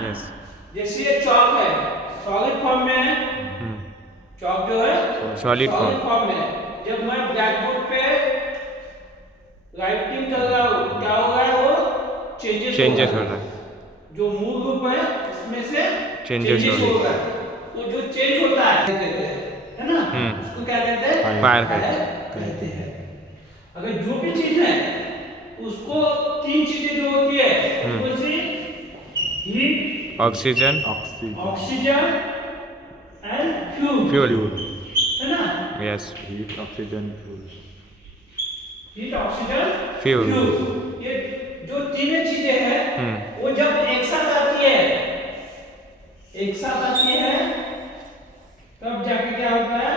Yes. जैसे ये चौक है, सॉलिड फॉर्म में है, चौक जो है सॉलिड फॉर्म। फॉर्म में है। जब मैं ब्लैक बोर्ड पे राइटिंग कर रहा हूँ, क्या हो रहा है, वो चेंजेस हो रहा है। जो मूल रूप है इसमें से चेंजेस हो रही रहा है। तो जो चेंज होता है ना, उसको क्या कहते हैं, फायर कहते हैं। अगर जो भी चीज है उसको तीन चीजें जो होती है, कौन सी, heat, oxygen, oxygen and fuel, है ना। Yes. Heat, oxygen, fuel. Heat, oxygen, fuel. ये जो तीनों चीजें हैं वो जब एक साथ आती है, तब जाके क्या होता है,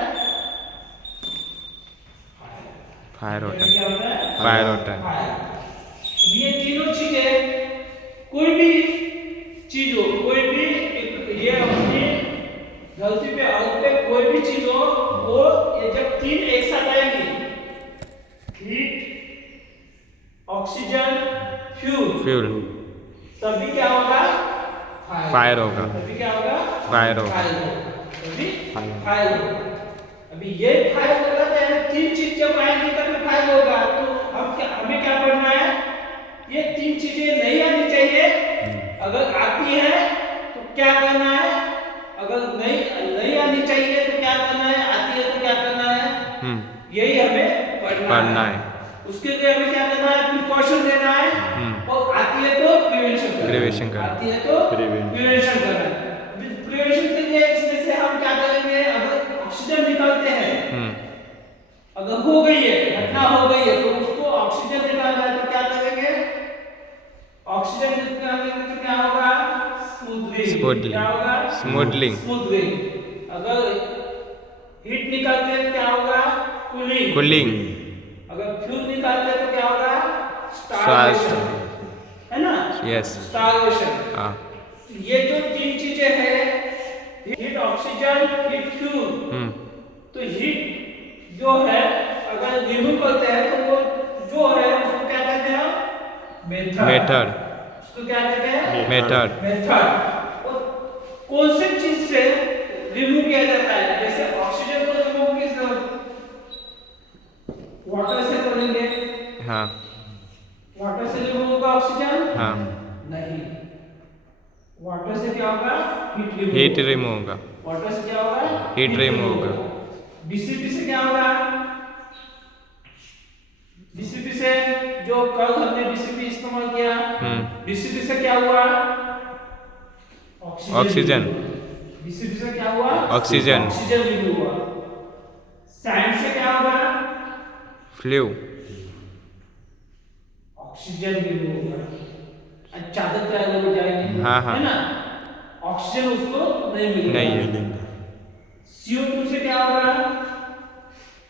फायर होता क्या होता है, है। फायर होता है। अब ये तीनों चीजें, कोई भी चीज हो, कोई भी ये अपनी धरती पे अर्थ पे कोई भी चीज हो, वो ये जब तीन एक साथ आएंगी, हीट, ऑक्सीजन, फ्यूल, तभी क्या होगा, फायर होगा। तभी क्या होगा, फायर होगा। तभी फायर होगा। अभी ये फायर होगा तो यानी तीन चीज जब आएंगी तभी फायर होगा। तो अब क्या, हमें क्या पढ़ना है, ये तीन चीजें नहीं आनी चाहिए, अगर आती है तो क्या करना है, अगर नहीं आनी चाहिए तो क्या करना है, आती है तो क्या करना है, यही हमें पढ़ना है। उसके लिए हमें क्या करना है, प्रिकॉशन लेना है, और आती है तो प्रिवेंशन करना है, आती है तो प्रिवेंशन करना है। प्रिवेंशन के लिए इसमें से हम क्या करेंगे, अगर ऑक्सीजन निकालते हैं, अगर हो गई है, घटना हो गई है, तो उसको ऑक्सीजन निकालना है, तो क्या करेंगे, ऑक्सीजन निकालेंगे तो क्या होगा, स्मूथनिंग। क्या होगा, स्मूथनिंग। अगर हीट निकालते हैं तो क्या होगा, कूलिंग। अगर फ्यूल निकालते हैं तो क्या होगा, स्टारवेशन, है ना। यस। स्टारवेशन। ये जो तीन चीजें हैं, हीट, ऑक्सीजन, हीट, फ्यूल, तो हीट जो है अगर रिमूव करते हैं तो वो जो है उसको क्या कहते हैं, मेथड। उसको क्या कहते हैं, मेथड। और कौन सी चीज से रिमूव किया जाता है, जैसे ऑक्सीजन को रिमूव किस, वाटर से करेंगे, हाँ। वाटर से रिमूव होगा ऑक्सीजन, हाँ। नहीं, वाटर से क्या होगा, हीट रिमूव होगा। वाटर से क्या होगा, हीट रिमूव होगा। डीसीपी से क्या होगा, डीसीपी से जो कल हमने डीसीपी इस्तेमाल किया, डीसीपी से क्या हुआ, ऑक्सीजन। डीसीपी से क्या हुआ, ऑक्सीजन रिमूव हुआ। सैंड से क्या होगा, फ्लू, ऑक्सीजन रिमूव होगा, चादर तैयार हो जाएगी, हाँ। है ना, ऑक्सीजन उसको नहीं मिलेगा। CO2 से क्या होगा,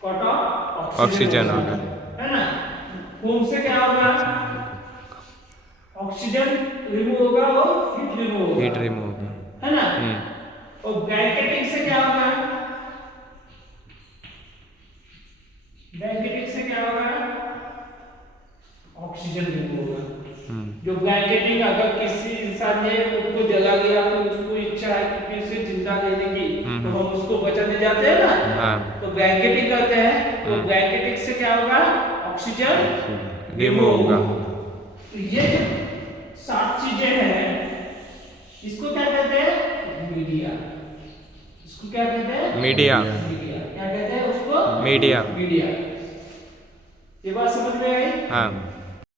कट ऑफ ऑक्सीजन होगा, है ना। फोम से क्या होगा, ऑक्सीजन रिमूव होगा और हीट रिमूव होगा, है ना। और ब्लैंकेटिंग से क्या होगा, ऑक्सीजन रिमूव होगा। जो ब्लैंकेटिंग, अगर किसी इंसान ने खुद को जला लिया तो उसको इच्छा है कि फिर से जिंदा रहने की, तो हम उसको बचाने जाते हैं ना, तो ब्लैंकेटिंग करते हैं। तो ब्लैंकेटिंग से क्या होगा, ऑक्सीजन रिमूव होगा। तो ये जो 7 चीजें हैं, इसको क्या कहते हैं, मीडिया। इसको क्या कहते हैं, मीडिया। क्या कहते हैं उसको, मीडिया। ये बात समझ में आई। हाँ।